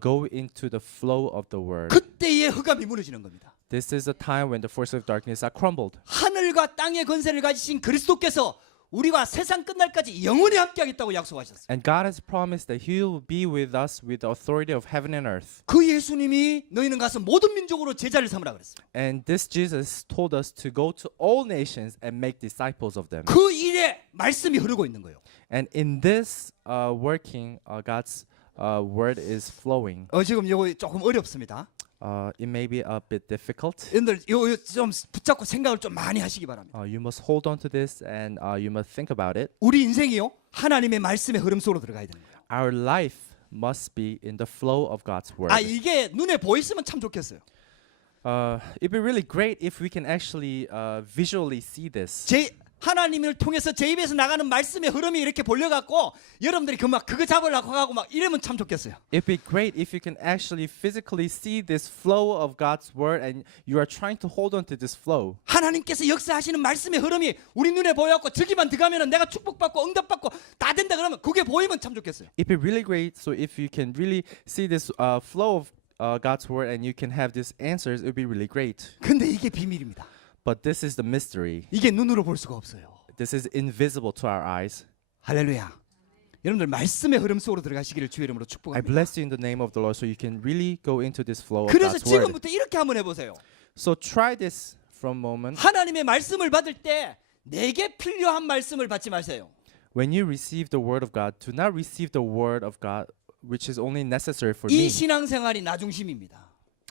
go into the flow of the word. 그때의 흑암이 무너지는 겁니다. This is a time when the forces of darkness are crumbled. 하늘과 땅의 권세를 가지신 그리스도께서 우리와 세상 끝날까지 영원히 함께하겠다고 약속하셨어요. And God has promised that He will be with us with the authority of heaven and earth. 그 예수님이 너희는 가서 모든 민족으로 제자를 삼으라 그랬어요. And this Jesus told us to go to all nations and make disciples of them. 그 일에 말씀이 흐르고 있는 거예요. And in this working, God's word is flowing. 지금 이거 조금 어렵습니다. It may be a bit difficult. 여러분들 이거 좀 붙잡고 생각을 좀 많이 하시기 바랍니다. You must hold on to this and you must think about it. 우리 인생이요 하나님의 말씀의 흐름 속으로 들어가야 되는 거예요. Our life must be in the flow of God's word. 이게 눈에 보였으면 참 좋겠어요. It'd be really great if we can actually visually see this. 하나님을 통해서 제 입에서 나가는 말씀의 흐름이 이렇게 보려갖고 여러분들이 그거 잡으려고 하고 막 이러면 참 좋겠어요. It'd be great if you can actually physically see this flow of God's word and you are trying to hold on to this flow. 하나님께서 역사하시는 말씀의 흐름이 우리 눈에 보여갖고 저기만 들어가면은 내가 축복받고 응답받고 다 된다 그러면 그게 보이면 참 좋겠어요. It'd be really great. So if you can really see this flow of God's word and you can have these answers, it'd be really great. 근데 이게 비밀입니다. But this is the mystery. 이게 눈으로 볼 수가 없어요. This is invisible to our eyes. 할렐루야. 여러분들 말씀의 흐름 속으로 들어가시기를 주의 이름으로 I 축복합니다. bless you in the name of the Lord so you can really go into this flow of 그래서 God's word. 지금부터 이렇게 한번 해보세요. So try this from a moment. 하나님의 말씀을 받을 때 내게 필요한 말씀을 받지 마세요. When you receive the word of God, do not receive the word of God which is only necessary for 이 me. 신앙생활이 나 중심입니다.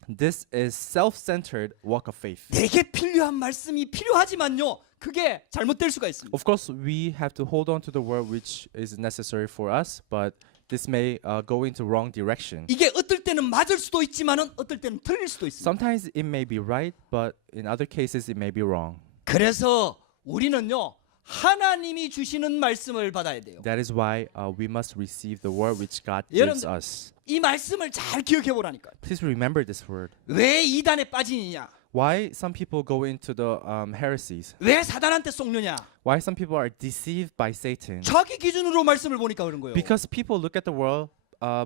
This is self-centered walk of faith. 내게 필요한 말씀이 필요하지만요. 그게 잘못될 수가 있습니다. Of course, we have to hold on to the word which is necessary for us, but this may go into wrong direction. 이게 어떨 때는 맞을 수도 있지만은 어떨 때는 틀릴 수도 있습니다. Sometimes it may be right, but in other cases it may be wrong. 그래서 우리는요. 하나님이 주시는 말씀을 받아야 돼요. That is why we must receive the word which God gives 여러분들, us. 이 말씀을 잘 기억해 보라니까요. Please remember this word. 왜 이단에 빠지느냐? Why some people go into the heresies? 왜 사단한테 속느냐? Why some people are deceived by Satan? 자기 기준으로 말씀을 보니까 그런 거예요. Because people look at the world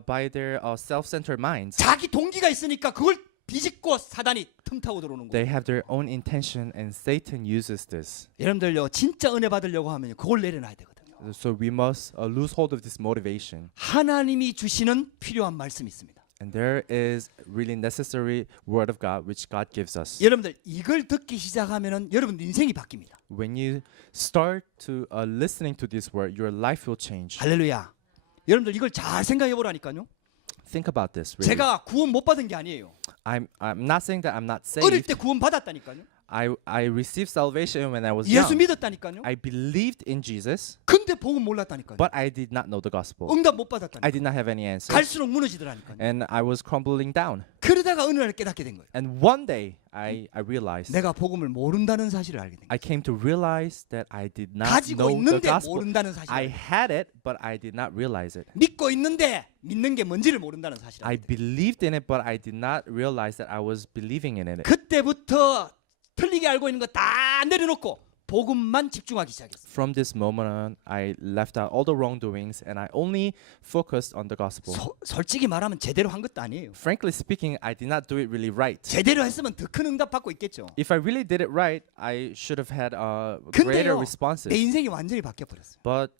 by their self-centered minds. 자기 동기가 있으니까 그걸 비집고 사단이 틈타고 들어오는 거예요. They have their own intention and Satan uses this. 여러분들요 진짜 은혜 받으려고 하면 그걸 내려놔야 되거든요. So we must lose hold of this motivation. 하나님이 주시는 필요한 말씀이 있습니다. And there is really necessary word of God which God gives us. 여러분들 이걸 듣기 시작하면은 여러분 인생이 바뀝니다. When you start to listening to this word, your life will change. 할렐루야. 여러분들 이걸 잘 생각해 보라니까요. Think about this. Really. 제가 구원 못 받은 게 아니에요. I'm not saying that I'm not 어릴 saved. 때 구원 받았다니까요. I received salvation when I was 예수 young. 믿었다니까요. I believed in Jesus, 근데 복음 몰랐다니까요. but I did not know the gospel. 응답 못 I 받았다니까요. did not have any answers, 갈수록 무너지더라니까요. and I was crumbling down. 그러다가 어느 날 깨닫게 된 거예요. And one day, I realized, 내가 복음을 모른다는 사실을 알게 된 거예요. I came to realize that I did not 가지고 know the 있는데 gospel. 모른다는 I 사실을 had it, but I did not realize it. 믿고 있는데 믿는 게 뭔지를 모른다는 사실을 I 알게 된 거예요. believed in it, but I did not realize that I was believing in it. 그때부터 틀리게 알고 있는 거 다 내려놓고 복음만 집중하기 시작했어요. From this moment on, I left out all the wrongdoings and I only focused on the gospel. 솔직히 말하면 제대로 한 것도 아니에요. Frankly speaking, I did not do it really right. 제대로 했으면 더 큰 응답 받고 있겠죠. If I really did it right, I should have had greater 근데요, responses. 내 인생이 완전히 바뀌어 버렸어요. But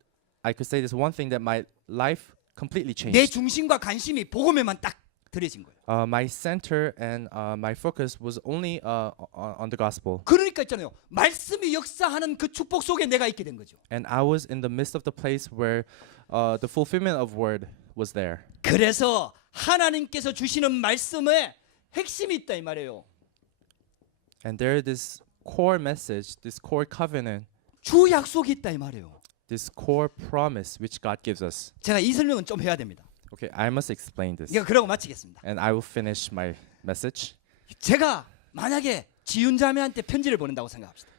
I could say this one thing, that my life completely 내 changed. 중심과 관심이 복음에만 딱 들여진 거예요. My center and my focus was only on the gospel. 그러니까 있잖아요. 말씀이 역사하는 그 축복 속에 내가 있게 된 거죠. And I was in the midst of the place where the fulfillment of word was there. 그래서 하나님께서 주시는 말씀에 핵심이 있다 이 말이에요. And there is this core message, this core covenant, 주 약속이 있다 이 말이에요. this core promise which God gives us. 제가 이 설명은 좀 해야 됩니다. Okay, I must explain this. 이거 그러고 마치겠습니다. And I will finish my message. 제가 만약에 지윤 자매한테 편지를 보낸다고 생각합시다.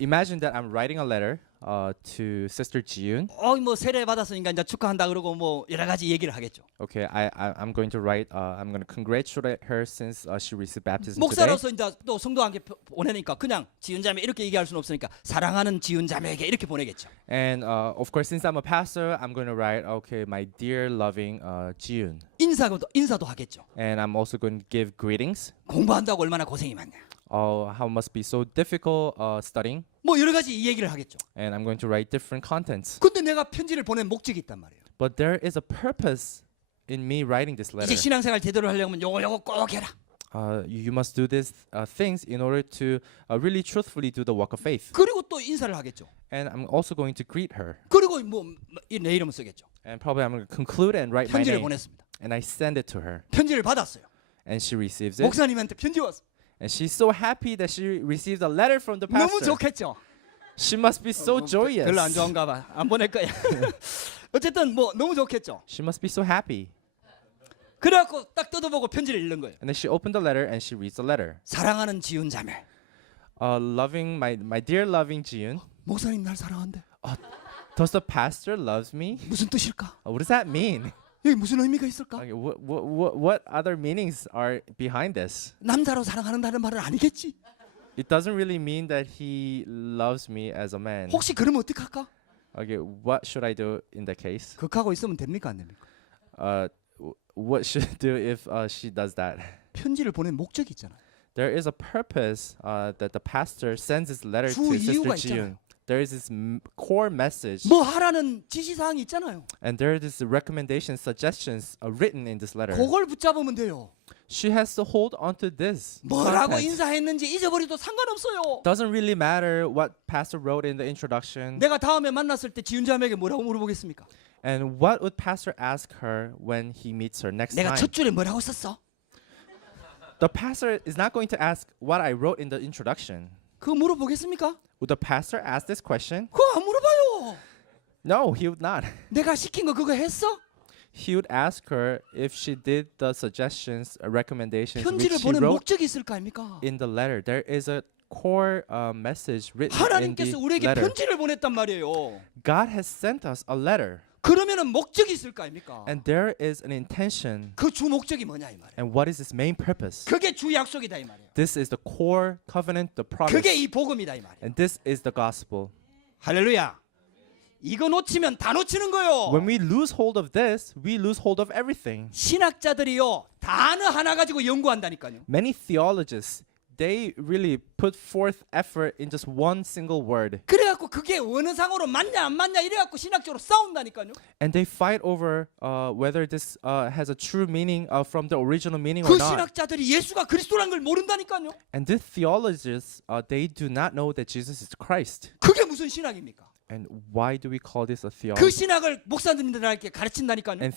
Imagine that I'm writing a letter to Sister Jiyoon. 뭐 세례 받았으니까 이제 축하한다 그러고 뭐 여러 가지 얘기를 하겠죠. Okay, I'm going to write. I'm going to congratulate her since she received baptism today. 목사로서 이제 또 성도한테 보내니까 그냥 지윤 자매 이렇게 얘기할 수는 없으니까 사랑하는 지윤 자매에게 이렇게 보내겠죠. And of course, since I'm a pastor, I'm going to write, okay, my dear loving Jiyoon. 인사도 하겠죠. And I'm also going to give greetings. 공부한다고 얼마나 고생이 많냐. How must be so difficult studying. 뭐 여러 가지 이 얘기를 하겠죠. And I'm going to write different contents. 근데 내가 편지를 보낸 목적이 있단 말이에요. But there is a purpose in me writing this letter. 이제 신앙생활 제대로 하려면 요거 꼭 해라. You must do these things in order to really truthfully do the walk of faith. 그리고 또 인사를 하겠죠. And I'm also going to greet her. 그리고 뭐 내 이름을 쓰겠죠. And probably I'm going to conclude and write my 편지를 name. 보냈습니다. And I send it to her. 편지를 받았어요. And she receives it. 목사님한테 편지 왔어. And she's so happy that she received a letter from the 너무 pastor. 좋겠죠. She must be so joyous. 별로 안 좋은가 봐. 안 보낼 거야. 어쨌든 뭐 너무 좋겠죠. She must be so happy. 그래갖고 딱 뜯어보고 편지를 읽는 거예요. And then she opened the letter and she reads the letter. 사랑하는 지윤 자매. Loving my dear loving Jiyoon. 목사님 날 사랑한대. Does the pastor loves me? 무슨 뜻일까? What does that mean? 여기 무슨 의미가 있을까? Okay, what other meanings are behind this? 남자로 사랑하는다는 말은 아니겠지. It doesn't really mean that he loves me as a man. 혹시 그러면 어떡할까? Okay, what should I do in that case? 극하고 있으면 됩니까 안 됩니까? What should I do if she does that? 편지를 보낸 목적이 있잖아요. There is a purpose that the pastor sends his letter 주 to Sister 이유가 Jiyoon. There is this core message, 뭐 하라는 지시사항이 있잖아요. and there is recommendations, suggestions written in this letter. 그걸 붙잡으면 돼요. She has to hold on to this. 뭐라고 content. 인사했는지 잊어버려도 상관없어요. Doesn't really matter what pastor wrote in the introduction. 내가 다음에 만났을 때 지윤 자매에게 뭐라고 물어보겠습니까? And what would pastor ask her when he meets her next 내가 time? 첫 줄에 뭐라고 썼어? The pastor is not going to ask what I wrote in the introduction. 그거 물어보겠습니까? Would the pastor ask this question? 그거 안 물어봐요. No, he would not. 내가 시킨 거 그거 했어? He would ask her if she did the suggestions, recommendations which 편지를 she 보낸 wrote 목적이 있을 거 아닙니까? in the letter. There is a core message written in the 하나님께서 우리에게 letter. 편지를 보냈단 말이에요. God has sent us a letter, 그러면은 목적이 있을 거 아닙니까? and there is an intention. 그 주 목적이 뭐냐 이 말이에요. And what is its main purpose? 그게 주 약속이다 이 말이에요. This is the core covenant, the promise, 그게 이 복음이다 이 말이에요. and this is the gospel. 할렐루야. 이거 놓치면 다 놓치는 거요. When we lose hold of this, we lose hold of everything. 신학자들이요 단어 하나 가지고 연구한다니까요. Many theologists, they really put forth effort in just one single word, 그래갖고 그게 언어상으로 맞냐 안 맞냐 이래갖고 신학적으로 싸운다니까요. and they fight over whether this has a true meaning from the original meaning 그 or not. 신학자들이 예수가 그리스도라는 걸 모른다니까요. And these theologists, they do not know that Jesus is Christ. 그게 무슨 신학입니까? And why do we call this a 그 theology? 신학을 목사님들에게 가르친다니까요. And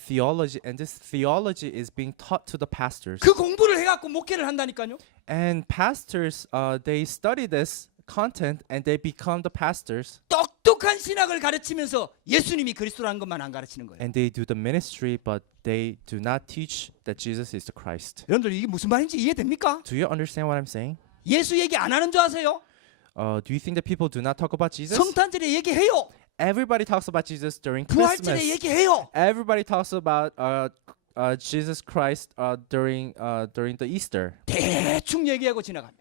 this theology is being taught to the pastors. 그 공부를 해갖고 목회를 한다니까요. And pastors, they study this content and they become the pastors. 똑똑한 신학을 가르치면서 예수님이 그리스도라는 것만 안 가르치는 거예요. And they do the ministry, but they do not teach that Jesus is the Christ. 여러분들 이게 무슨 말인지 이해됩니까? Do you understand what I'm saying? 예수 얘기 안 하는 줄 아세요? Do you think that people do not talk about Jesus? 성탄절에 얘기해요. Everybody talks about Jesus during 부활절에 Christmas. 얘기해요. Everybody talks about Jesus Christ during the Easter. 대충 얘기하고 지나갑니다.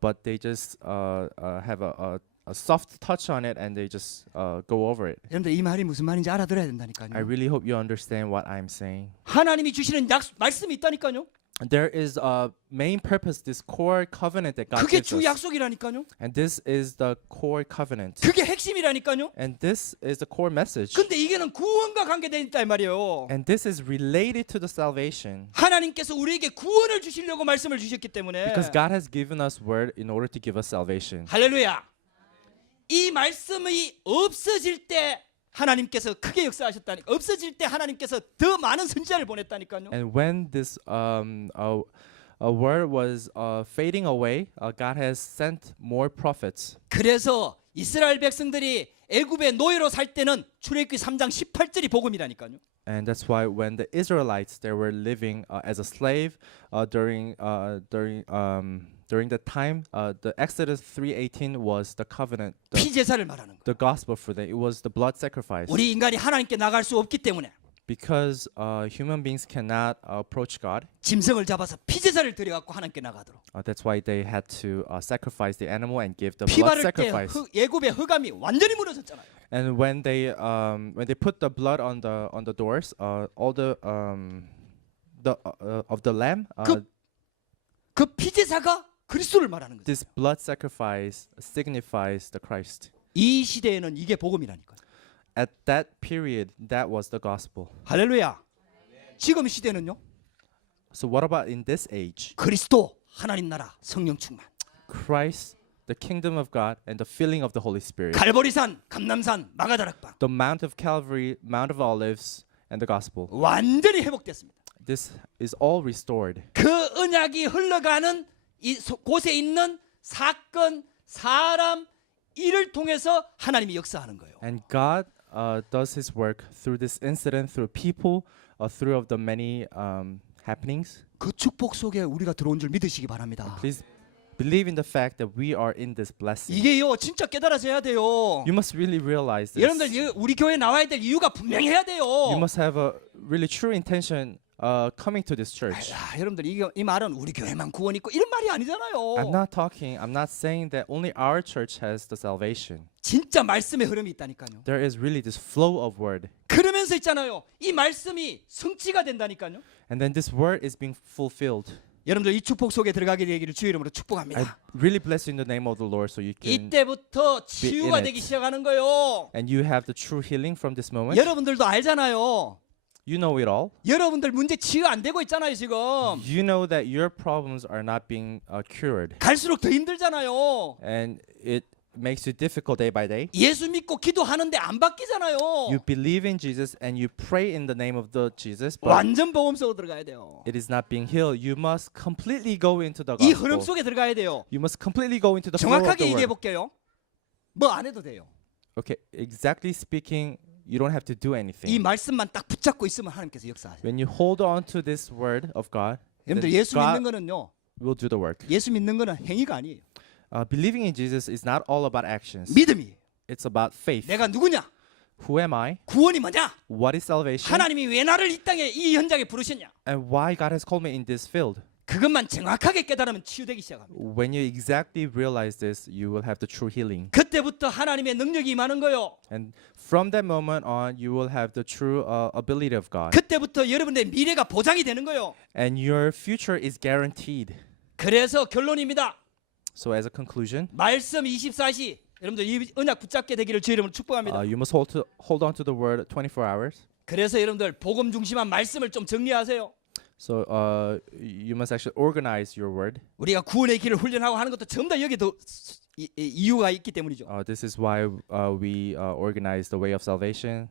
But they just have a soft touch on it and they just go over it. 여러분들 이 말이 무슨 말인지 알아들어야 I 된다니까요. really hope you understand what I'm saying. 하나님이 주시는 말씀이 있다니까요. There is a main purpose, this core covenant that God 그게 gives 주 us. 약속이라니까요. And this is the core covenant. 그게 핵심이라니까요. And this is the core message. 근데 이게는 구원과 관계되어 있다 이 말이에요. And this is related to the salvation. 하나님께서 우리에게 구원을 주시려고 말씀을 주셨기 때문에 Because God has given us word in order to give us salvation. 할렐루야. 이 말씀이 없어질 때 하나님께서 크게 역사하셨다니까. 없어질 때 하나님께서 더 많은 선지자를 보냈다니까요. And when this a word was fading away, God has sent more prophets. 그래서 이스라엘 백성들이 애굽의 노예로 살 때는 출애굽기 3장 18절이 복음이라니까요. And that's why when the Israelites they were living as a slave during the time, the Exodus 3:18 was the covenant, 피제사를 말하는 거예요. the gospel for them. It was the blood sacrifice. 우리 인간이 하나님께 나갈 수 없기 때문에 Because human beings cannot approach God. 짐승을 잡아서 피제사를 드려갖고 하나님께 나가도록. That's why they had to sacrifice the animal and give the 피 blood 바를 때 sacrifice. 애굽의 흑암이 완전히 무너졌잖아요. And when they put the blood on the doors, all the of the lamb, 그 피제사가 그리스도를 말하는 거죠. this blood sacrifice signifies the Christ. 이 시대에는 이게 복음이라니까요. At that period, that was the gospel. 할렐루야. 지금 시대는요. So what about in this age? 그리스도 하나님 나라 성령 충만. Christ, the kingdom of God, and the filling of the Holy Spirit. 갈보리산, 감남산, 마가다락방 The Mount of Calvary, Mount of Olives, and the gospel. 완전히 회복됐습니다. This is all restored. 그 언약이 흘러가는 곳에 있는 사건, 사람, 이를 통해서 하나님이 역사하는 거예요. And God does His work through this incident, through people, through of the many happenings. 그 축복 속에 우리가 들어온 줄 믿으시기 바랍니다. Please believe in the fact that we are in this blessing. 이게요 진짜 깨달아져야 돼요. You must really realize this. 여러분들 우리 교회 나와야 될 이유가 분명해야 돼요. You must have a really true intention coming to this church. 여러분들 이 말은 우리 교회만 구원 있고 이런 말이 아니잖아요. I'm not saying that only our church has the salvation. 진짜 말씀의 흐름이 있다니까요. There is really this flow of word. 그러면서 있잖아요. 이 말씀이 성취가 된다니까요. And then this word is being fulfilled. 여러분들 이 축복 속에 들어가게 되기를 주의 이름으로 I 축복합니다. really bless you in the name of the Lord so you can 이때부터 치유가 in 되기 it. 시작하는 거예요. and you have the true healing from this moment. 여러분들도 알잖아요. You know it all. 여러분들 문제 치유 안 되고 있잖아요 지금. You know that your problems are not being cured. 갈수록 더 힘들잖아요. And it makes you difficult day by day. 예수 믿고 기도하는데 안 바뀌잖아요. You believe in Jesus and you pray in the name of the Jesus, but 완전 복음 속으로 들어가야 돼요. it is not being healed. You must completely go into the 이 흐름 gospel. 속에 들어가야 돼요. You must completely go into the flow of 정확하게 the 얘기해 word. 볼게요. 뭐 안 해도 돼요. Okay, exactly speaking, you don't have to do 이 anything. 말씀만 딱 붙잡고 있으면 하나님께서 역사하세요. When you hold on to this word of God, then 여러분들 예수 믿는 God 거는요. will do the work. 예수 믿는 거는 행위가 아니에요. Believing in Jesus is not all about actions. 믿음이. It's about faith. 내가 누구냐? Who am I? 구원이 뭐냐? What is salvation? 하나님이 왜 나를 이 땅에 이 현장에 부르셨냐? And why God has called me in this field? 그것만 정확하게 깨달으면 치유되기 시작합니다. When you exactly realize this, you will have the true healing. 그때부터 하나님의 능력이 임하는 거요. And from that moment on, you will have the true ability of God. 그때부터 여러분의 미래가 보장이 되는 거요. And your future is guaranteed. 그래서 결론입니다. So as a conclusion, 말씀 24시 여러분들 이 언약 붙잡게 되기를 주의 이름으로 축복합니다. you must hold on to the word 24 hours. 그래서 여러분들 복음 중심한 말씀을 좀 정리하세요. So you must actually organize your word. 우리가 구원의 길을 훈련하고 하는 것도 전부 다 여기 이유가 있기 때문이죠. This is why we organize the way of salvation.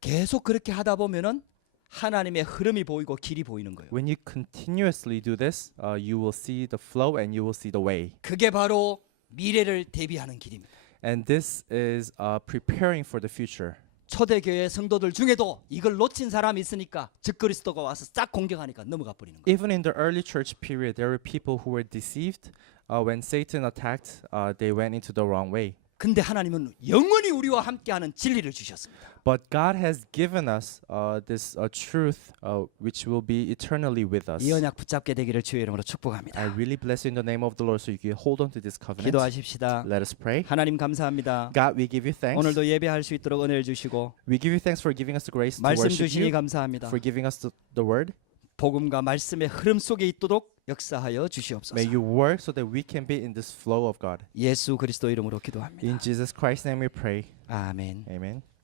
계속 그렇게 하다 보면은 하나님의 흐름이 보이고 길이 보이는 거예요. When you continuously do this, you will see the flow and you will see the way. 그게 바로 미래를 대비하는 길입니다. And this is preparing for the future. 초대교회 성도들 중에도 이걸 놓친 사람이 있으니까 적그리스도가 와서 싹 공격하니까 넘어가 버리는 거예요. Even in the early church period, there were people who were deceived. When Satan attacked, they went into the wrong way. 근데 하나님은 영원히 우리와 함께하는 진리를 주셨습니다. But God has given us this truth which will be eternally with us. 이 언약 붙잡게 되기를 주의 이름으로 I 축복합니다. really bless you in the name of the Lord so you can hold on to this covenant. 기도하십시다. Let us pray. 하나님 감사합니다. God, we give you thanks. 오늘도 예배할 수 있도록 은혜를 주시고 We give you thanks for giving us the grace to 말씀 worship 주시니 you, 감사합니다. for giving us the word. 복음과 말씀의 흐름 속에 있도록 역사하여 주시옵소서. May you work so that we can be in this flow of God. 예수 그리스도 이름으로 기도합니다. In Jesus Christ's name we pray. 아멘. Amen.